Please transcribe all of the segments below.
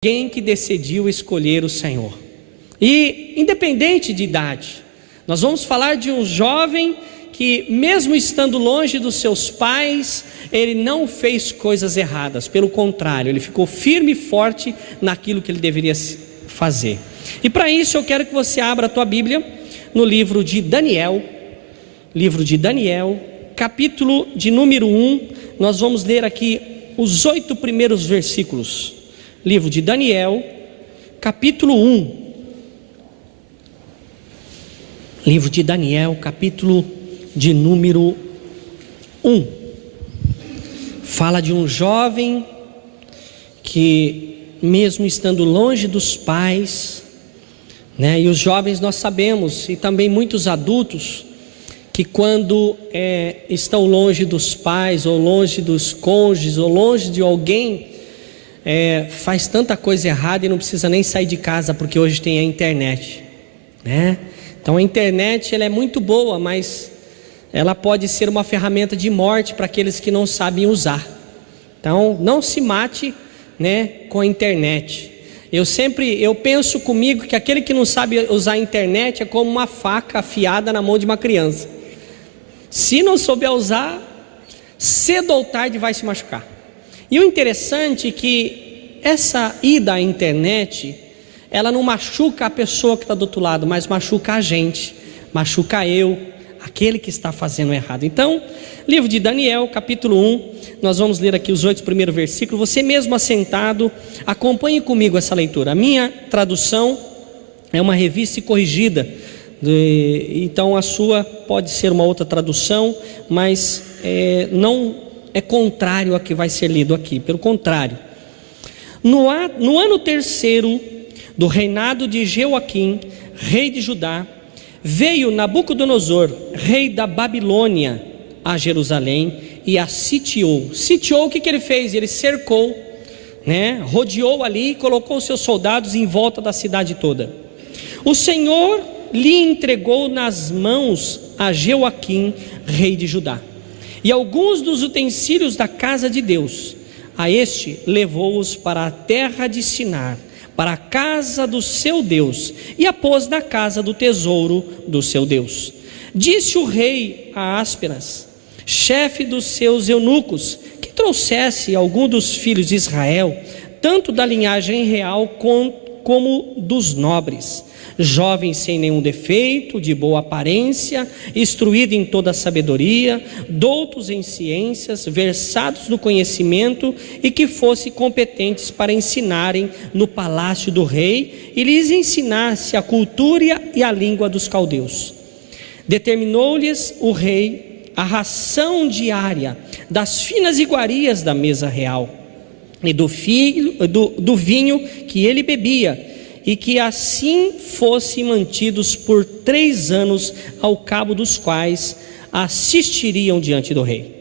Alguém que decidiu escolher o Senhor. E independente de idade, nós vamos falar de um jovem que, mesmo estando longe dos seus pais, ele não fez coisas erradas, pelo contrário, ele ficou firme e forte naquilo que ele deveria fazer. E para isso eu quero que você abra a tua Bíblia no livro de Daniel, capítulo de número 1, nós vamos ler aqui os 8 primeiros versículos. Livro de Daniel, capítulo 1. Livro de Daniel, capítulo de número 1. Fala de um jovem que, mesmo estando longe dos pais, e os jovens nós sabemos, e também muitos adultos, que quando estão longe dos pais, ou longe dos cônjuges, ou longe de alguém, faz tanta coisa errada e não precisa nem sair de casa, porque hoje tem a internet, Então a internet ela é muito boa, mas ela pode ser uma ferramenta de morte para aqueles que não sabem usar. Então não se mate, com a internet. Eu penso comigo que aquele que não sabe usar a internet é como uma faca afiada na mão de uma criança. Se não souber usar, cedo ou tarde vai se machucar. E o interessante é que essa ida à internet, ela não machuca a pessoa que está do outro lado, mas machuca a gente, machuca eu, aquele que está fazendo errado. Então, livro de Daniel, capítulo 1, nós vamos ler aqui os 8 primeiros versículos. Você mesmo assentado, acompanhe comigo essa leitura. A minha tradução é uma revista corrigida, então a sua pode ser uma outra tradução, mas não é contrário a que vai ser lido aqui, pelo contrário. No ano terceiro do reinado de Jeoaquim, rei de Judá, veio Nabucodonosor, rei da Babilônia, a Jerusalém e a sitiou. Sitiou, o que ele fez? Ele cercou, rodeou ali e colocou seus soldados em volta da cidade toda. O Senhor lhe entregou nas mãos a Jeoaquim, rei de Judá, e alguns dos utensílios da casa de Deus. A este levou-os para a terra de Sinar, para a casa do seu Deus, e a pôs na casa do tesouro do seu Deus. Disse o rei a Aspenas, chefe dos seus eunucos, que trouxesse algum dos filhos de Israel, tanto da linhagem real como dos nobres, jovem sem nenhum defeito, de boa aparência, instruído em toda a sabedoria, doutos em ciências, versados no conhecimento, e que fossem competentes para ensinarem no palácio do rei e lhes ensinasse a cultura e a língua dos caldeus. Determinou-lhes o rei a ração diária das finas iguarias da mesa real e do vinho que ele bebia, e que assim fossem mantidos por 3 anos, ao cabo dos quais assistiriam diante do rei.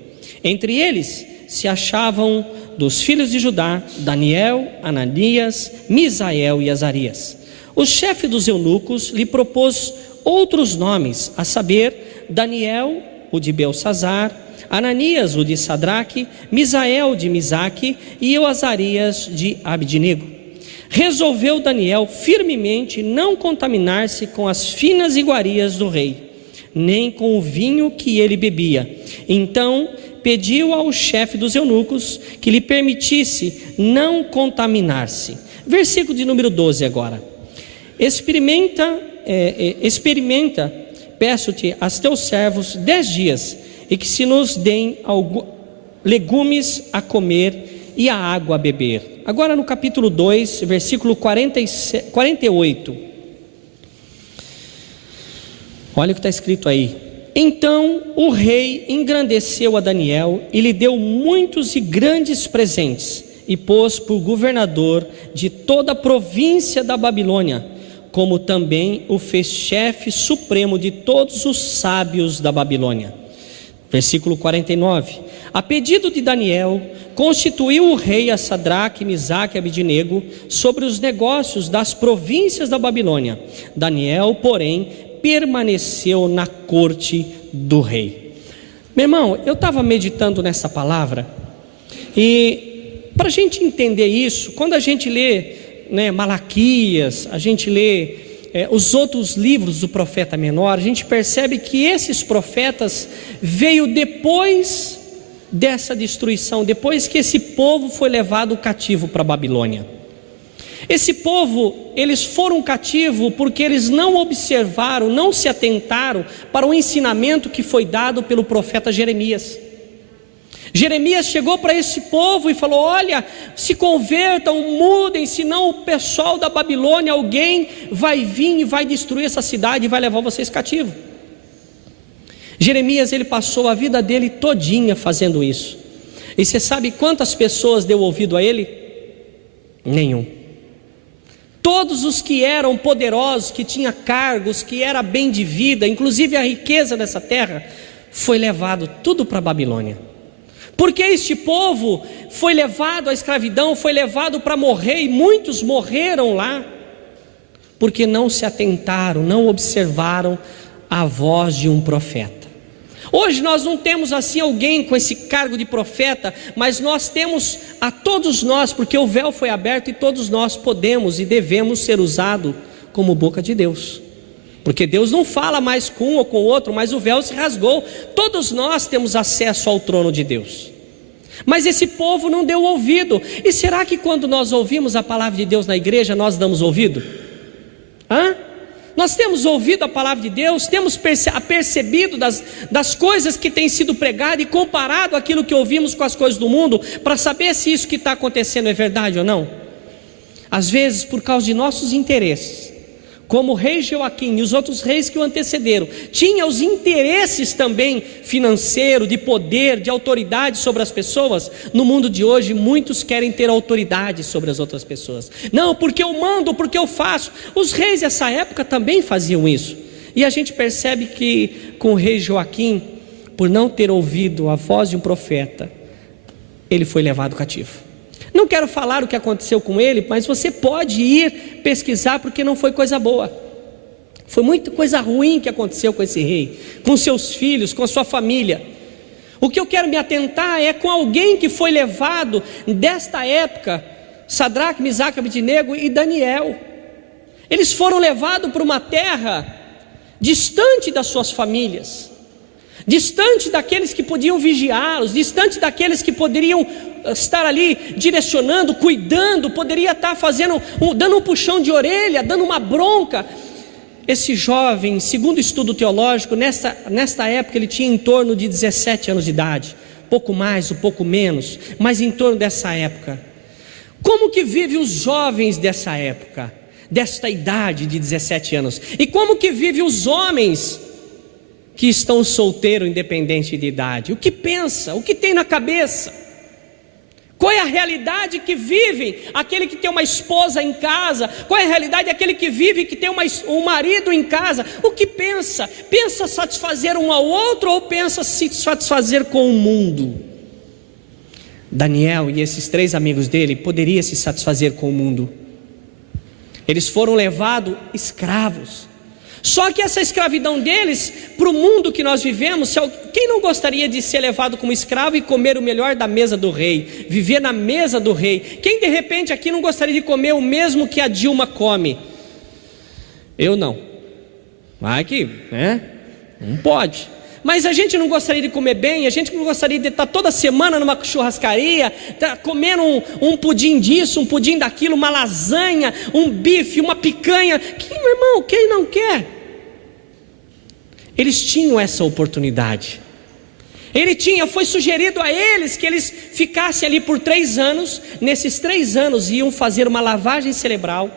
Entre eles se achavam dos filhos de Judá, Daniel, Ananias, Misael e Azarias. O chefe dos eunucos lhe propôs outros nomes, a saber, Daniel, o de Belsazar, Ananias, o de Sadraque, Misael de Misaque e o Azarias de Abidnego. Resolveu Daniel firmemente não contaminar-se com as finas iguarias do rei, nem com o vinho que ele bebia. Então pediu ao chefe dos eunucos que lhe permitisse não contaminar-se. Versículo de número 12 agora. Experimenta, peço-te a teus servos 10 dias, e que se nos deem legumes a comer e a água a beber. Agora no capítulo 2, versículo 48. Olha o que está escrito aí. Então o rei engrandeceu a Daniel e lhe deu muitos e grandes presentes, e pôs por governador de toda a província da Babilônia, como também o fez chefe supremo de todos os sábios da Babilônia. Versículo 49. A pedido de Daniel, constituiu o rei a Sadraque, Misaque e Abidnego sobre os negócios das províncias da Babilônia. Daniel, porém, permaneceu na corte do rei. Meu irmão, eu estava meditando nessa palavra, e para a gente entender isso, quando a gente lê Malaquias, a gente lê os outros livros do profeta menor, a gente percebe que esses profetas veio depois dessa destruição, depois que esse povo foi levado cativo para a Babilônia. Esse povo, eles foram cativos porque eles não observaram, não se atentaram para o ensinamento que foi dado pelo profeta Jeremias. Jeremias chegou para esse povo e falou: olha, se convertam, mudem, senão o pessoal da Babilônia, alguém vai vir e vai destruir essa cidade e vai levar vocês cativos. Jeremias, ele passou a vida dele todinha fazendo isso. E você sabe quantas pessoas deu ouvido a ele? Nenhum. Todos os que eram poderosos, que tinham cargos, que era bem de vida, inclusive a riqueza dessa terra, foi levado tudo para a Babilônia. Porque este povo foi levado à escravidão, foi levado para morrer, e muitos morreram lá, porque não se atentaram, não observaram a voz de um profeta. Hoje nós não temos assim alguém com esse cargo de profeta, mas nós temos a todos nós, porque o véu foi aberto e todos nós podemos e devemos ser usados como boca de Deus. Porque Deus não fala mais com um ou com o outro, mas o véu se rasgou. Todos nós temos acesso ao trono de Deus. Mas esse povo não deu ouvido. E será que quando nós ouvimos a palavra de Deus na igreja, nós damos ouvido? Nós temos ouvido a palavra de Deus, temos percebido das coisas que têm sido pregadas e comparado aquilo que ouvimos com as coisas do mundo, para saber se isso que está acontecendo é verdade ou não? Às vezes, por causa de nossos interesses, como o rei Joaquim e os outros reis que o antecederam, tinha os interesses também financeiros, de poder, de autoridade sobre as pessoas. No mundo de hoje, muitos querem ter autoridade sobre as outras pessoas. Não, porque eu mando, porque eu faço. Os reis dessa época também faziam isso. E a gente percebe que com o rei Joaquim, por não ter ouvido a voz de um profeta, ele foi levado cativo. Não quero falar o que aconteceu com ele, mas você pode ir pesquisar, porque não foi coisa boa. Foi muita coisa ruim que aconteceu com esse rei, com seus filhos, com a sua família. O que eu quero me atentar é com alguém que foi levado desta época, Sadraque, Misaque, Abednego e Daniel. Eles foram levados para uma terra distante das suas famílias, distante daqueles que podiam vigiá-los, distante daqueles que poderiam estar ali direcionando, cuidando, poderia estar dando um puxão de orelha, dando uma bronca. Esse jovem, segundo estudo teológico, nesta época ele tinha em torno de 17 anos de idade, pouco mais, um pouco menos, mas em torno dessa época. Como que vivem os jovens dessa época, desta idade de 17 anos? E como que vivem os homens que estão solteiros, independente de idade? O que pensa? O que tem na cabeça? Qual é a realidade que vivem aquele que tem uma esposa em casa? Qual é a realidade daquele que vive, que tem um marido em casa? O que pensa? Pensa satisfazer um ao outro ou pensa se satisfazer com o mundo? Daniel e esses 3 amigos dele poderiam se satisfazer com o mundo. Eles foram levados escravos. Só que essa escravidão deles, para o mundo que nós vivemos, quem não gostaria de ser levado como escravo e comer o melhor da mesa do rei, viver na mesa do rei? Quem de repente aqui não gostaria de comer o mesmo que a Dilma come? Eu não. Vai que, não pode. Mas a gente não gostaria de comer bem, a gente não gostaria de estar toda semana numa churrascaria, comendo um pudim disso, um pudim daquilo, uma lasanha, um bife, uma picanha. Meu irmão, quem não quer? Eles tinham essa oportunidade. Foi sugerido a eles que eles ficassem ali por 3 anos. Nesses 3 anos iam fazer uma lavagem cerebral.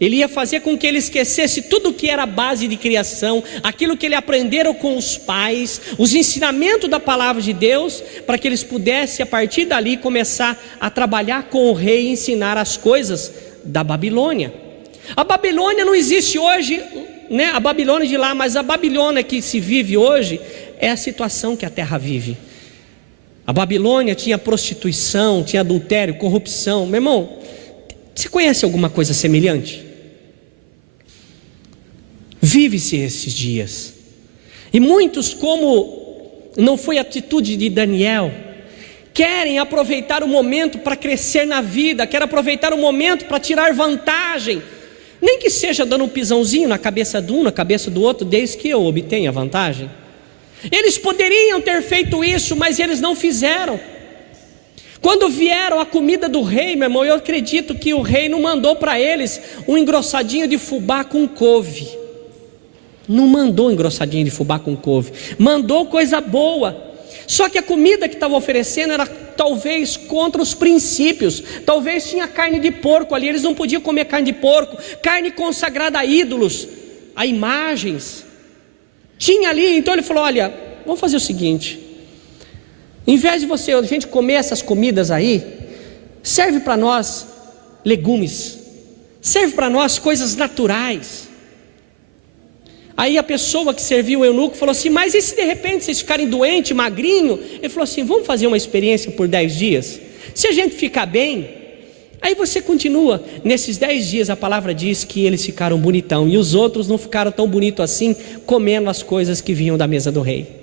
Ele ia fazer com que ele esquecesse tudo o que era base de criação, aquilo que ele aprenderam com os pais, os ensinamentos da palavra de Deus, para que eles pudessem a partir dali começar a trabalhar com o rei e ensinar as coisas da Babilônia. A Babilônia não existe hoje, a Babilônia de lá, mas a Babilônia que se vive hoje é a situação que a terra vive. A Babilônia tinha prostituição, tinha adultério, corrupção. Meu irmão, você conhece alguma coisa semelhante? Vive-se esses dias. E muitos, como não foi a atitude de Daniel, querem aproveitar o momento para crescer na vida, querem aproveitar o momento para tirar vantagem, nem que seja dando um pisãozinho na cabeça de um, na cabeça do outro, desde que eu obtenha vantagem. Eles poderiam ter feito isso, mas eles não fizeram. Quando vieram a comida do rei, meu irmão, eu acredito que o rei não mandou para eles um engrossadinho de fubá com couve. Não mandou engrossadinho de fubá com couve, mandou coisa boa. Só que a comida que estava oferecendo era talvez contra os princípios. Talvez tinha carne de porco ali, eles não podiam comer carne de porco, carne consagrada a ídolos, a imagens. Tinha ali, então ele falou: olha, vamos fazer o seguinte, em vez de a gente comer essas comidas aí, serve para nós legumes, serve para nós coisas naturais. Aí a pessoa que serviu o eunuco falou assim: mas e se de repente vocês ficarem doentes, magrinho? Ele falou assim: vamos fazer uma experiência por 10 dias, se a gente ficar bem, aí você continua. Nesses 10 dias a palavra diz que eles ficaram bonitão, e os outros não ficaram tão bonitos assim, comendo as coisas que vinham da mesa do rei.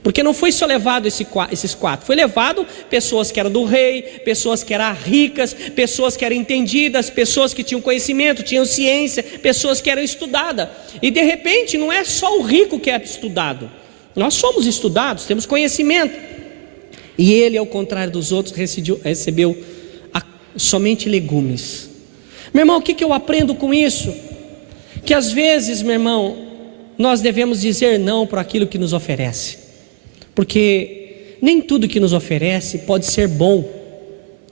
Porque não foi só levado esses 4, foi levado pessoas que eram do rei, pessoas que eram ricas, pessoas que eram entendidas, pessoas que tinham conhecimento, tinham ciência, pessoas que eram estudadas. E de repente não é só o rico que é estudado, nós somos estudados, temos conhecimento. E ele, ao contrário dos outros, recebeu somente legumes. Meu irmão, o que eu aprendo com isso? Que às vezes, meu irmão, nós devemos dizer não para aquilo que nos oferece, porque nem tudo que nos oferece pode ser bom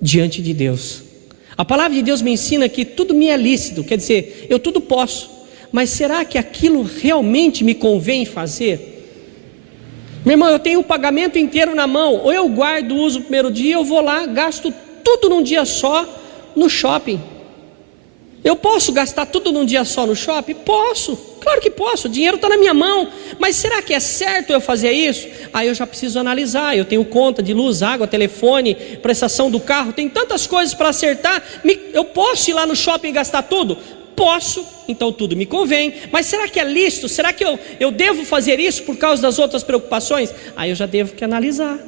diante de Deus. A palavra de Deus me ensina que tudo me é lícito, quer dizer, eu tudo posso, mas será que aquilo realmente me convém fazer? Meu irmão, eu tenho o pagamento inteiro na mão, ou eu guardo, uso o primeiro dia, eu vou lá, gasto tudo num dia só no shopping. Eu posso gastar tudo num dia só no shopping? Posso, claro que posso, o dinheiro está na minha mão, mas será que é certo eu fazer isso? Aí eu já preciso analisar, eu tenho conta de luz, água, telefone, prestação do carro, tem tantas coisas para acertar. Eu posso ir lá no shopping e gastar tudo? Posso, então tudo me convém, mas será que é lícito? Será que eu devo fazer isso por causa das outras preocupações? Aí eu já devo que analisar.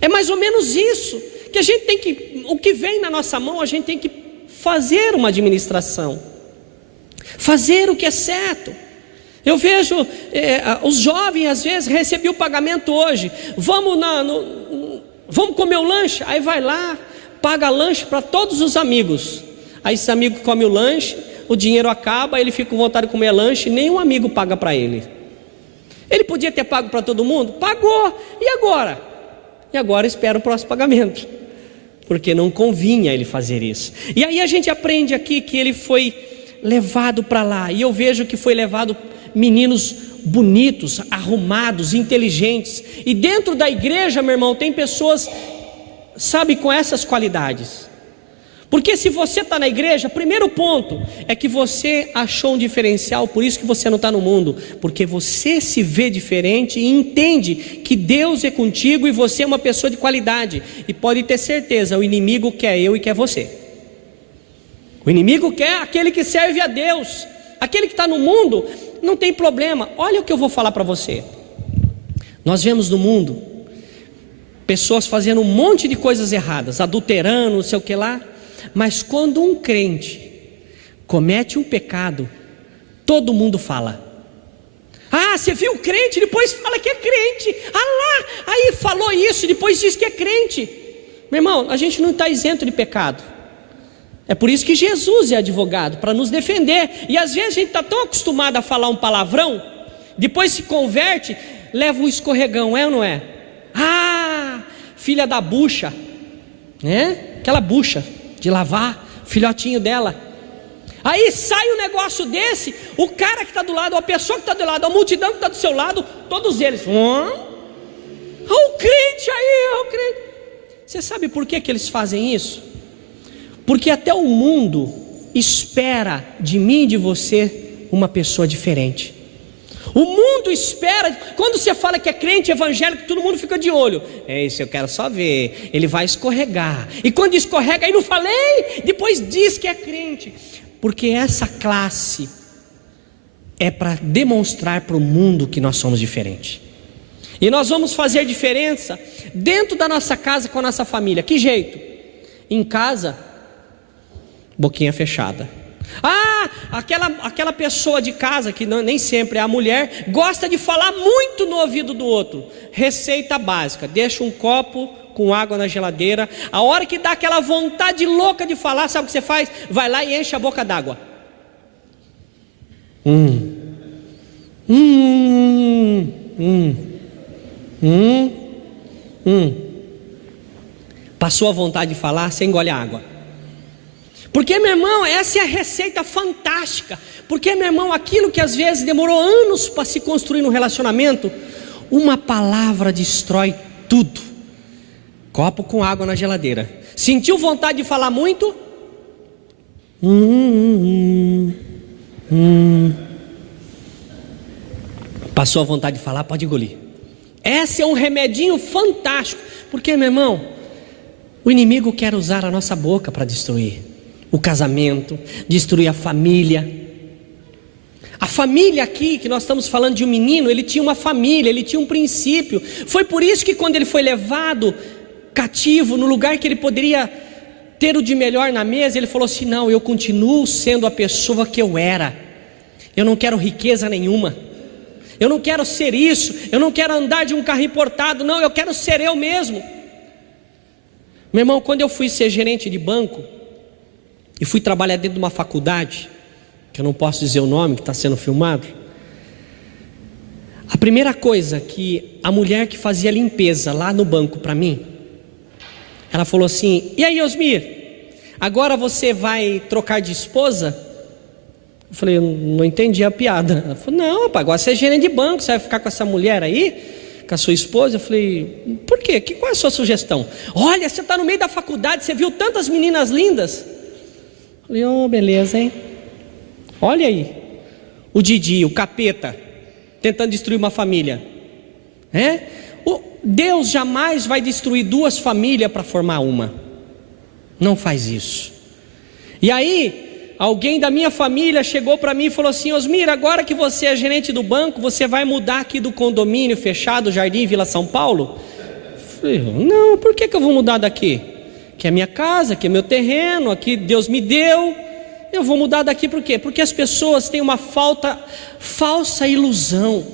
É mais ou menos isso, que a gente tem que, o que vem na nossa mão, a gente tem que fazer uma administração, fazer o que é certo. Eu vejo os jovens às vezes recebem o pagamento hoje, vamos comer o lanche, aí vai lá, paga lanche para todos os amigos, aí esse amigo come o lanche, o dinheiro acaba, ele fica com vontade de comer lanche, nenhum amigo paga para ele. Ele podia ter pago para todo mundo? Pagou, e agora? E agora espera o próximo pagamento, porque não convinha ele fazer isso. E aí a gente aprende aqui que ele foi levado para lá, e eu vejo que foi levado meninos bonitos, arrumados, inteligentes, e dentro da igreja, meu irmão, tem pessoas, sabe, com essas qualidades. Porque se você está na igreja, primeiro ponto é que você achou um diferencial, por isso que você não está no mundo, porque você se vê diferente e entende que Deus é contigo e você é uma pessoa de qualidade. E pode ter certeza, o inimigo quer eu e quer você. O inimigo quer aquele que serve a Deus. Aquele que está no mundo não tem problema. Olha o que eu vou falar para você. Nós vemos no mundo pessoas fazendo um monte de coisas erradas, adulterando, não sei o que lá. Mas quando um crente comete um pecado, todo mundo fala: ah, você viu o crente, depois fala que é crente. Ah lá, aí falou isso, depois diz que é crente. Meu irmão, a gente não está isento de pecado. É por isso que Jesus é advogado, para nos defender. E às vezes a gente está tão acostumado a falar um palavrão, depois se converte, leva um escorregão, é ou não é? Ah, filha da bucha, né? Aquela bucha de lavar, filhotinho dela. Aí sai um negócio desse, o cara que está do lado, a pessoa que está do lado, a multidão que está do seu lado, todos eles, o crente aí, o crente. Você sabe por que eles fazem isso? Porque até o mundo espera de mim e de você uma pessoa diferente. O mundo espera, quando você fala que é crente evangélico, todo mundo fica de olho. É isso, eu quero só ver, ele vai escorregar. E quando escorrega, aí não falei, depois diz que é crente. Porque essa classe é para demonstrar para o mundo que nós somos diferentes. E nós vamos fazer diferença dentro da nossa casa com a nossa família. Que jeito? Em casa, boquinha fechada. Aquela pessoa de casa, que nem sempre é a mulher, gosta de falar muito no ouvido do outro. Receita básica: deixa um copo com água na geladeira. A hora que dá aquela vontade louca de falar, sabe o que você faz? Vai lá e enche a boca d'água. Passou a vontade de falar, você engole a água. Porque, meu irmão, essa é a receita fantástica. Porque, meu irmão, aquilo que às vezes demorou anos para se construir no relacionamento, uma palavra destrói tudo. Copo com água na geladeira. Sentiu vontade de falar muito? Passou a vontade de falar, pode engolir. Esse é um remedinho fantástico. Porque, meu irmão, o inimigo quer usar a nossa boca para destruir o casamento, destruir a família. A família aqui, que nós estamos falando de um menino, ele tinha uma família, ele tinha um princípio. Foi por isso que quando ele foi levado cativo, no lugar que ele poderia ter o de melhor na mesa, ele falou assim: não, eu continuo sendo a pessoa que eu era. Eu não quero riqueza nenhuma. Eu não quero ser isso. Eu não quero andar de um carro importado. Não, eu quero ser eu mesmo. Meu irmão, quando eu fui ser gerente de banco e fui trabalhar dentro de uma faculdade, que eu não posso dizer o nome, que está sendo filmado, a primeira coisa que a mulher que fazia limpeza lá no banco para mim, ela falou assim: e aí, Osmir, agora você vai trocar de esposa? Eu falei: eu não entendi a piada. Ela falou: não, rapaz, agora você é gerente de banco, você vai ficar com essa mulher aí, com a sua esposa? Eu falei: por quê? Qual é a sua sugestão? Olha, você está no meio da faculdade, você viu tantas meninas lindas. Eu falei: oh, beleza, hein? Olha aí, o Didi, o capeta, tentando destruir uma família. Deus jamais vai destruir duas famílias para formar uma. Não faz isso. E aí, alguém da minha família chegou para mim e falou assim: Osmir, agora que você é gerente do banco, você vai mudar aqui do condomínio fechado, Jardim Vila São Paulo? Eu falei: não, por que eu vou mudar daqui? Que é minha casa, que é meu terreno, aqui Deus me deu. Eu vou mudar daqui por quê? Porque as pessoas têm uma falsa ilusão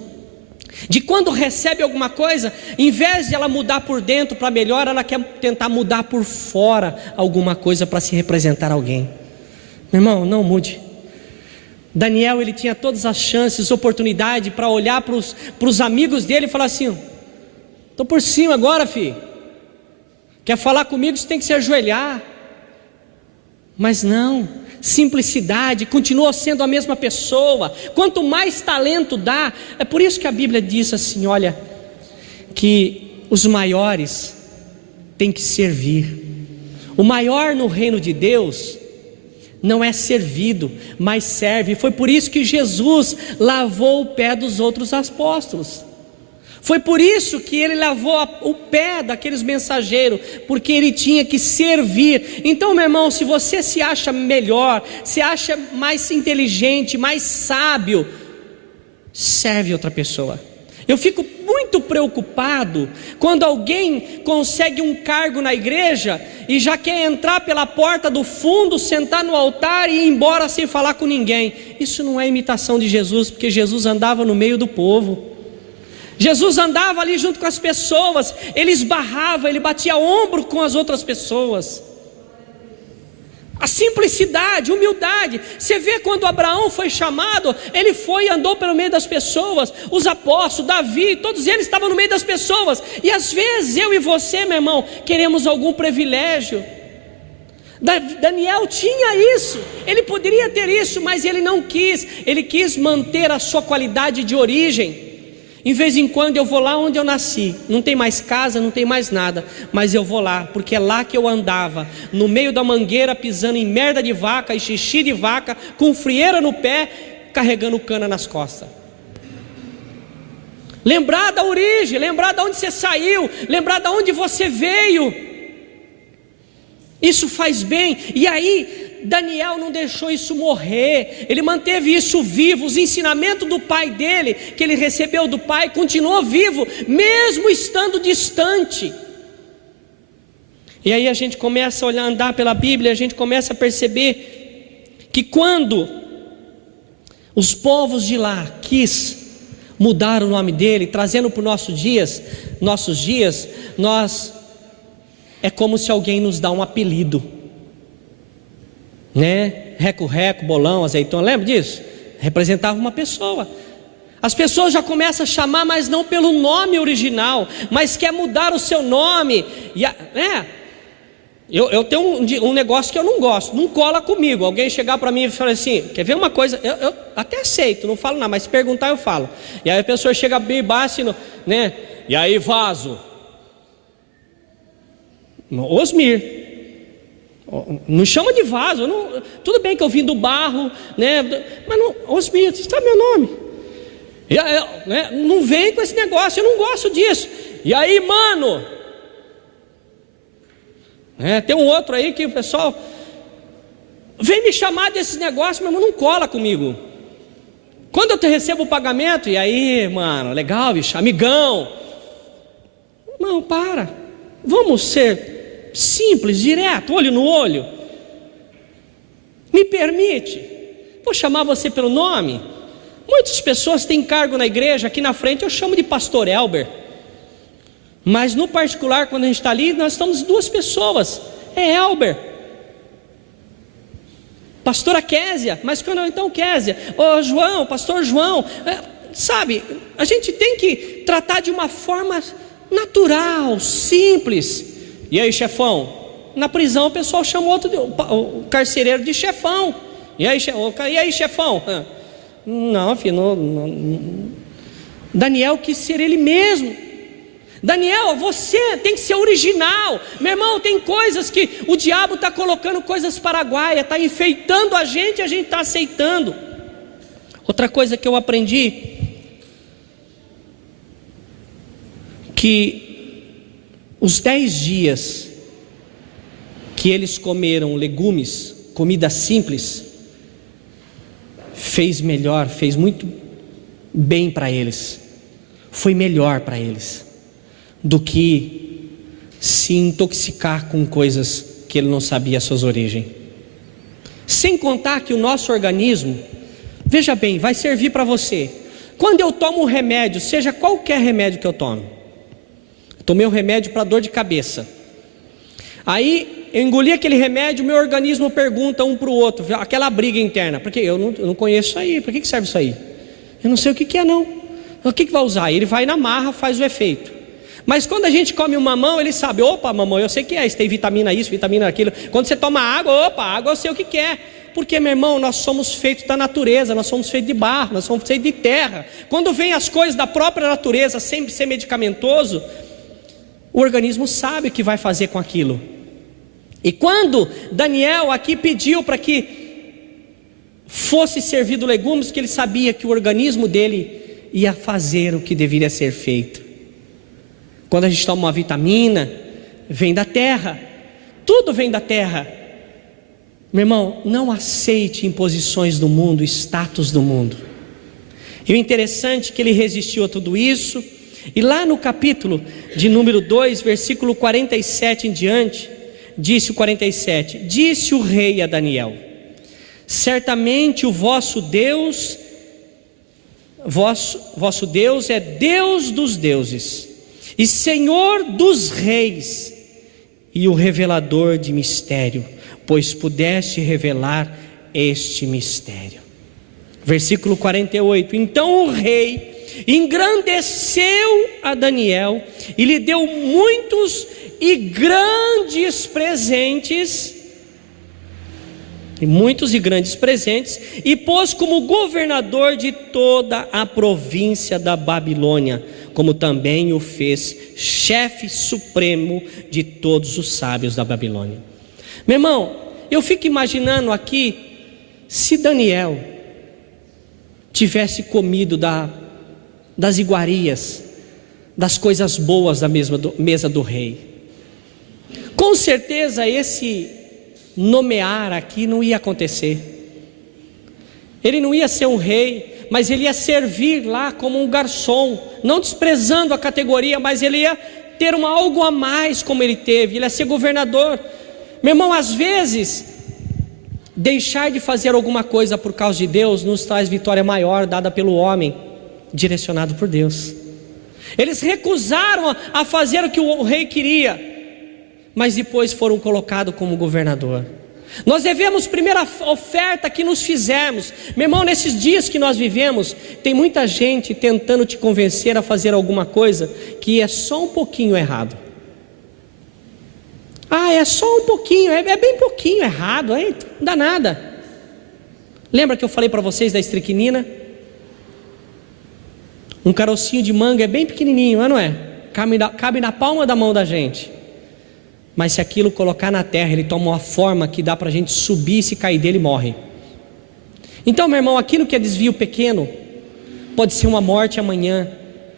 de quando recebe alguma coisa, em vez de ela mudar por dentro para melhor, ela quer tentar mudar por fora alguma coisa para se representar alguém. Meu irmão, não mude. Daniel, ele tinha todas as chances, oportunidade para olhar para os amigos dele e falar assim: estou por cima agora, filho. Quer falar comigo, você tem que se ajoelhar. Mas não, simplicidade, continua sendo a mesma pessoa. Quanto mais talento dá, é por isso que a Bíblia diz assim: olha, que os maiores têm que servir. O maior no reino de Deus não é servido, mas serve. Foi por isso que Jesus lavou o pé dos outros apóstolos. Foi por isso que ele lavou o pé daqueles mensageiros, porque ele tinha que servir. Então, meu irmão, se você se acha melhor, se acha mais inteligente, mais sábio, serve outra pessoa. Eu fico muito preocupado quando alguém consegue um cargo na igreja e já quer entrar pela porta do fundo, sentar no altar e ir embora sem falar com ninguém. Isso não é imitação de Jesus, porque Jesus andava no meio do povo. Jesus andava ali junto com as pessoas, ele esbarrava, ele batia ombro com as outras pessoas. A simplicidade, humildade. Você vê quando Abraão foi chamado, ele foi e andou pelo meio das pessoas. Os apóstolos, Davi, todos eles estavam no meio das pessoas. E às vezes eu e você, meu irmão, queremos algum privilégio. Daniel tinha isso, ele poderia ter isso, mas ele não quis. Ele quis manter a sua qualidade de origem. Em vez em quando eu vou lá onde eu nasci, não tem mais casa, não tem mais nada, mas eu vou lá, porque é lá que eu andava, no meio da mangueira, pisando em merda de vaca e xixi de vaca, com frieira no pé, carregando cana nas costas. Lembrar da origem, lembrar de onde você saiu, lembrar de onde você veio. Isso faz bem. E aí Daniel não deixou isso morrer, ele manteve isso vivo. Os ensinamentos do pai dele, que ele recebeu do pai, continuou vivo, mesmo estando distante. E aí a gente começa a olhar, andar pela Bíblia, a gente começa a perceber que quando os povos de lá quis mudar o nome dele, trazendo para os nossos dias, é como se alguém nos dá um apelido, né? Reco-reco, bolão, azeitona, lembra disso? Representava uma pessoa. As pessoas já começam a chamar, mas não pelo nome original, mas quer mudar o seu nome. Eu tenho um negócio que eu não gosto, não cola comigo. Alguém chegar para mim e falar assim, quer ver uma coisa? Eu até aceito, não falo nada, mas se perguntar eu falo. E aí a pessoa chega bem baixo, né? E aí, vaso? Osmir. Não chama de vaso. Tudo bem que eu vim do barro, né? Mas não, Osmir, está meu nome. Né? Não vem com esse negócio, eu não gosto disso. E aí, mano? Tem um outro aí que o pessoal vem me chamar desses negócios, mas não cola comigo. Quando eu recebo o pagamento, e aí, mano, legal, bicho, amigão. Não, para. Vamos ser simples, direto, olho no olho. Me permite. Vou chamar você pelo nome. Muitas pessoas têm cargo na igreja, aqui na frente eu chamo de pastor Elber. Mas no particular, quando a gente está ali, nós estamos duas pessoas. É Elber, pastora Késia. Mas quando então Késia, João, pastor João, sabe, a gente tem que tratar de uma forma natural, simples. E aí, chefão? Na prisão o pessoal chamou o carcereiro de chefão. E aí, chefão? Não, filho, não. Daniel quis ser ele mesmo. Daniel, você tem que ser original. Meu irmão, tem coisas que o diabo está colocando coisas paraguaias, está enfeitando a gente está aceitando. Outra coisa que eu aprendi, que os 10 dias que eles comeram legumes, comida simples, fez muito bem para eles, foi melhor para eles do que se intoxicar com coisas que ele não sabia as suas origens. Sem contar que o nosso organismo, veja bem, vai servir para você. Quando eu tomo um remédio, seja qualquer remédio que eu tome, tomei um remédio para dor de cabeça, aí eu engoli aquele remédio, meu organismo pergunta um para o outro, aquela briga interna, porque eu não conheço isso aí, para que serve isso aí? Eu não sei o que é não. O que vai usar? Ele vai na marra, faz o efeito. Mas quando a gente come um mamão, ele sabe, opa, mamão, eu sei que isso tem vitamina isso, vitamina aquilo. Quando você toma água, opa, água eu sei o que é. Porque, meu irmão, nós somos feitos da natureza, nós somos feitos de barro, nós somos feitos de terra. Quando vem as coisas da própria natureza, sem ser medicamentoso, o organismo sabe o que vai fazer com aquilo. E quando Daniel aqui pediu para que fosse servido legumes, que ele sabia que o organismo dele ia fazer o que deveria ser feito. Quando a gente toma uma vitamina, vem da terra, tudo vem da terra. Meu irmão, não aceite imposições do mundo, status do mundo. E o interessante é que ele resistiu a tudo isso. E lá no capítulo de número 2, versículo 47 em diante, disse o 47, disse o rei a Daniel, certamente o vosso Deus é Deus dos deuses e Senhor dos reis, e o revelador de mistério, pois pudeste revelar este mistério. Versículo 48, então o rei engrandeceu a Daniel e lhe deu muitos e grandes presentes, e pôs como governador de toda a província da Babilônia, como também o fez chefe supremo de todos os sábios da Babilônia. Meu irmão, eu fico imaginando aqui, se Daniel tivesse comido das iguarias, das coisas boas da mesa do rei, Com certeza esse nomear aqui não ia acontecer. Ele não ia ser um rei, mas ele ia servir lá como um garçom, não desprezando a categoria, mas ele ia ter algo a mais como ele teve, ele ia ser governador. Meu irmão, às vezes, deixar de fazer alguma coisa por causa de Deus nos traz vitória maior dada pelo homem, direcionado por Deus. Eles recusaram a fazer o que o rei queria, mas depois foram colocados como governador. Nós devemos, primeira oferta que nos fizermos, meu irmão, nesses dias que nós vivemos, tem muita gente tentando te convencer a fazer alguma coisa que é só um pouquinho errado. É só um pouquinho, é bem pouquinho errado, não dá nada. Lembra que eu falei para vocês da estricnina? Um carocinho de manga é bem pequenininho, não é? Cabe na palma da mão da gente. Mas se aquilo colocar na terra, ele toma uma forma que dá para a gente subir, e se cair dele morre. Então, meu irmão, aquilo que é desvio pequeno pode ser uma morte amanhã.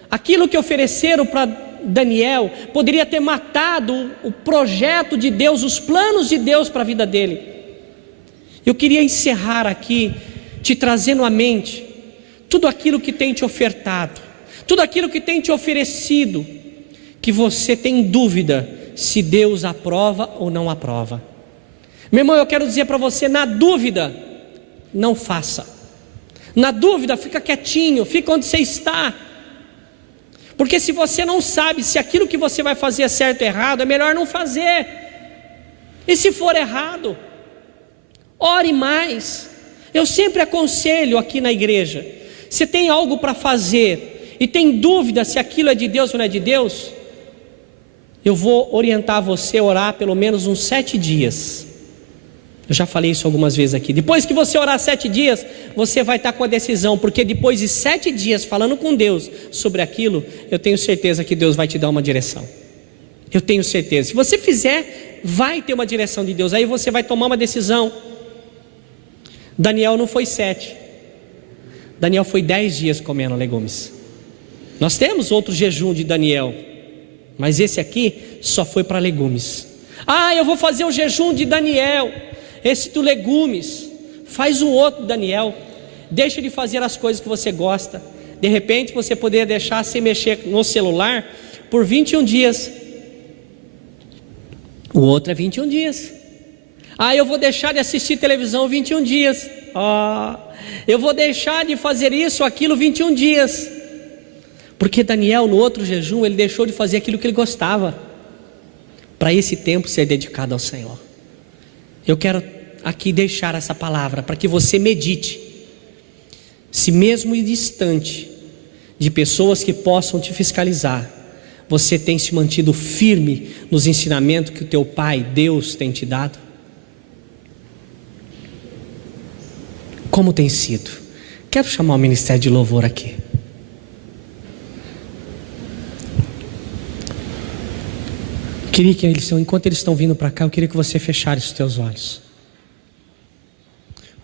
Aquilo que ofereceram para Daniel poderia ter matado o projeto de Deus, os planos de Deus para a vida dele. Eu queria encerrar aqui te trazendo à mente tudo aquilo que tem te ofertado, tudo aquilo que tem te oferecido, que você tem dúvida se Deus aprova ou não aprova. Meu irmão, eu quero dizer para você, na dúvida, não faça. Na dúvida, fica quietinho, fica onde você está. Porque se você não sabe se aquilo que você vai fazer é certo ou errado, é melhor não fazer. E se for errado, ore mais. Eu sempre aconselho aqui na igreja, se tem algo para fazer e tem dúvida se aquilo é de Deus ou não é de Deus, eu vou orientar você a orar pelo menos uns 7 dias. Eu já falei isso algumas vezes aqui. Depois que você orar 7 dias, você vai estar com a decisão, porque depois de 7 dias falando com Deus sobre aquilo, eu tenho certeza que Deus vai te dar uma direção. Eu tenho certeza. Se você fizer, vai ter uma direção de Deus. Aí você vai tomar uma decisão. Daniel não foi 7. Daniel foi 10 dias comendo legumes. Nós temos outro jejum de Daniel, mas esse aqui só foi para legumes. Eu vou fazer o jejum de Daniel, esse do legumes. Faz o outro, Daniel. Deixa de fazer as coisas que você gosta. De repente você poderia deixar sem mexer no celular por 21 dias. O outro é 21 dias. Eu vou deixar de assistir televisão 21 dias. Eu vou deixar de fazer isso, aquilo 21 dias. Porque Daniel, no outro jejum, ele deixou de fazer aquilo que ele gostava, para esse tempo ser dedicado ao Senhor. Eu quero aqui deixar essa palavra para que você medite, se mesmo distante de pessoas que possam te fiscalizar, você tem se mantido firme nos ensinamentos que o teu Pai, Deus, tem te dado? Como tem sido? Quero chamar o ministério de louvor aqui. Queria que enquanto eles estão vindo para cá, eu queria que você fechasse os teus olhos.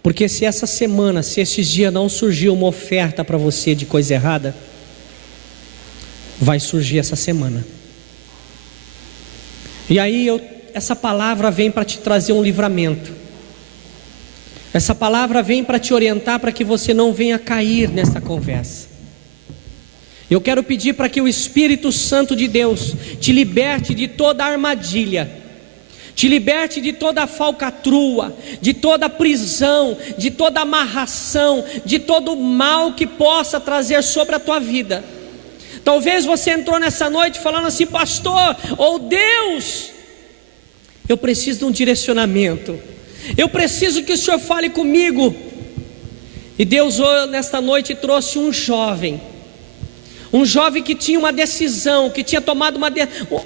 Porque se essa semana, se esses dias não surgiu uma oferta para você de coisa errada, vai surgir essa semana. E aí essa palavra vem para te trazer um livramento. Essa palavra vem para te orientar para que você não venha cair nessa conversa. Eu quero pedir para que o Espírito Santo de Deus te liberte de toda armadilha, te liberte de toda falcatrua, de toda prisão, de toda amarração, de todo mal que possa trazer sobre a tua vida. Talvez você entrou nessa noite falando assim: pastor, ou Deus, eu preciso de um direcionamento, eu preciso que o Senhor fale comigo. E Deus nesta noite trouxe um jovem que tinha uma decisão, que tinha tomado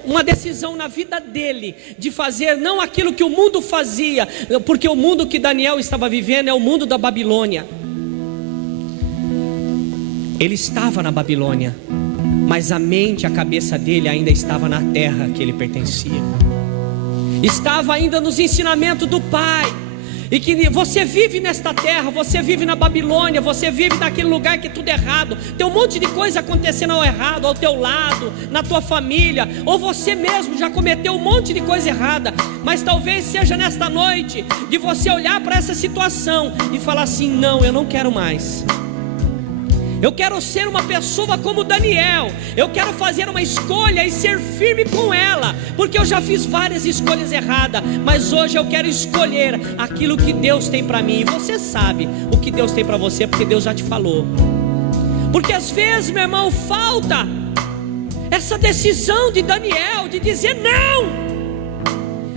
uma decisão na vida dele, de fazer não aquilo que o mundo fazia, porque o mundo que Daniel estava vivendo é o mundo da Babilônia. Ele estava na Babilônia, mas a mente, a cabeça dele ainda estava na terra que ele pertencia, estava ainda nos ensinamentos do pai, e que você vive nesta terra, você vive na Babilônia, você vive naquele lugar que tudo é errado, tem um monte de coisa acontecendo ao errado, ao teu lado, na tua família, ou você mesmo já cometeu um monte de coisa errada, mas talvez seja nesta noite de você olhar para essa situação e falar assim: não, eu não quero mais. Eu quero ser uma pessoa como Daniel. Eu quero fazer uma escolha e ser firme com ela, porque eu já fiz várias escolhas erradas, mas hoje eu quero escolher aquilo que Deus tem para mim. E você sabe o que Deus tem para você, porque Deus já te falou. Porque às vezes, meu irmão, falta essa decisão de Daniel, de dizer não,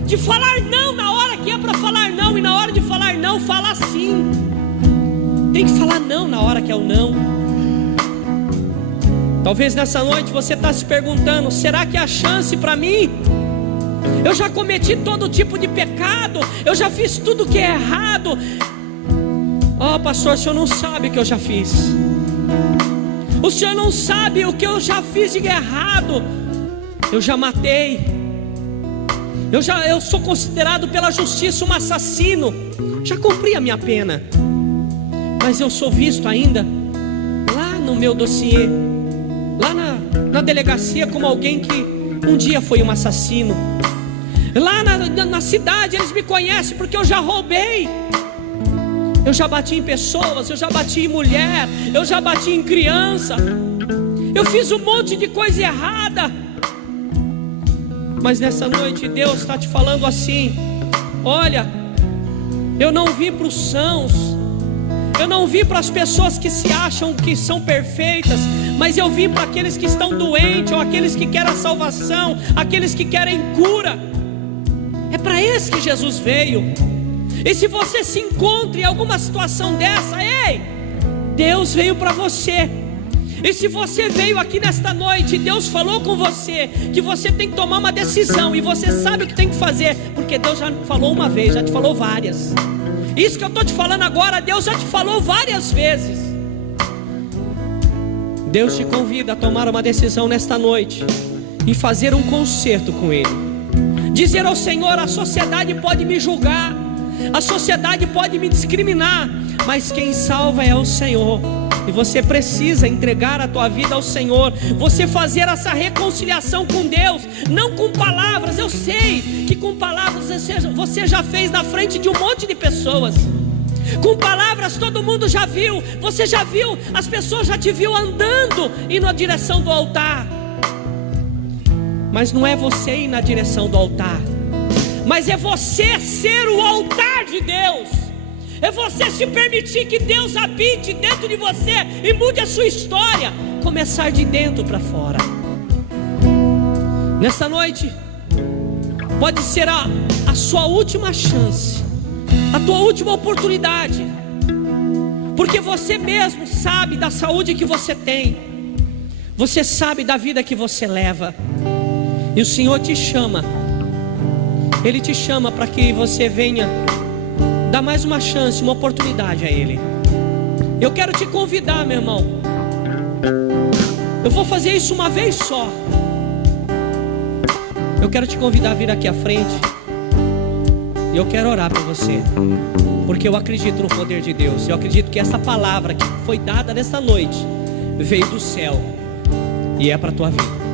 de falar não na hora que é para falar não, e na hora de falar não, fala sim. Tem que falar não na hora que é o não. Talvez nessa noite você está se perguntando: será que há chance para mim? Eu já cometi todo tipo de pecado, eu já fiz tudo que é errado. Oh, pastor, o senhor não sabe o que eu já fiz. O senhor não sabe o que eu já fiz de errado. Eu já matei. Eu sou considerado pela justiça um assassino. Já cumpri a minha pena, mas eu sou visto ainda lá no meu dossiê, lá na delegacia, como alguém que um dia foi um assassino. Lá na cidade eles me conhecem porque eu já roubei. Eu já bati em pessoas, eu já bati em mulher, eu já bati em criança. Eu fiz um monte de coisa errada. Mas nessa noite Deus está te falando assim: olha, eu não vim para os sãos, eu não vim para as pessoas que se acham que são perfeitas, mas eu vim para aqueles que estão doentes, ou aqueles que querem a salvação, aqueles que querem cura. É para esse que Jesus veio. E se você se encontra em alguma situação dessa, ei, Deus veio para você. E se você veio aqui nesta noite e Deus falou com você que você tem que tomar uma decisão, e você sabe o que tem que fazer, porque Deus já falou uma vez, já te falou várias. Isso que eu estou te falando agora, Deus já te falou várias vezes. Deus te convida a tomar uma decisão nesta noite e fazer um concerto com Ele. Dizer ao Senhor: a sociedade pode me julgar, a sociedade pode me discriminar, mas quem salva é o Senhor. E você precisa entregar a tua vida ao Senhor. Você fazer essa reconciliação com Deus, não com palavras. Eu sei que com palavras você já fez na frente de um monte de pessoas. Com palavras todo mundo já viu. Você já viu, as pessoas já te viu andando e na direção do altar. Mas não é você ir na direção do altar, mas é você ser o altar de Deus. É você se permitir que Deus habite dentro de você e mude a sua história. Começar de dentro para fora. Nessa noite pode ser a sua última chance, a tua última oportunidade, porque você mesmo sabe da saúde que você tem, você sabe da vida que você leva, e o Senhor te chama. Ele te chama para que você venha dar mais uma chance, uma oportunidade a Ele. Eu quero te convidar, meu irmão. Eu vou fazer isso uma vez só. Eu quero te convidar a vir aqui à frente, e eu quero orar por você, porque eu acredito no poder de Deus. Eu acredito que essa palavra que foi dada nesta noite veio do céu e é para a tua vida.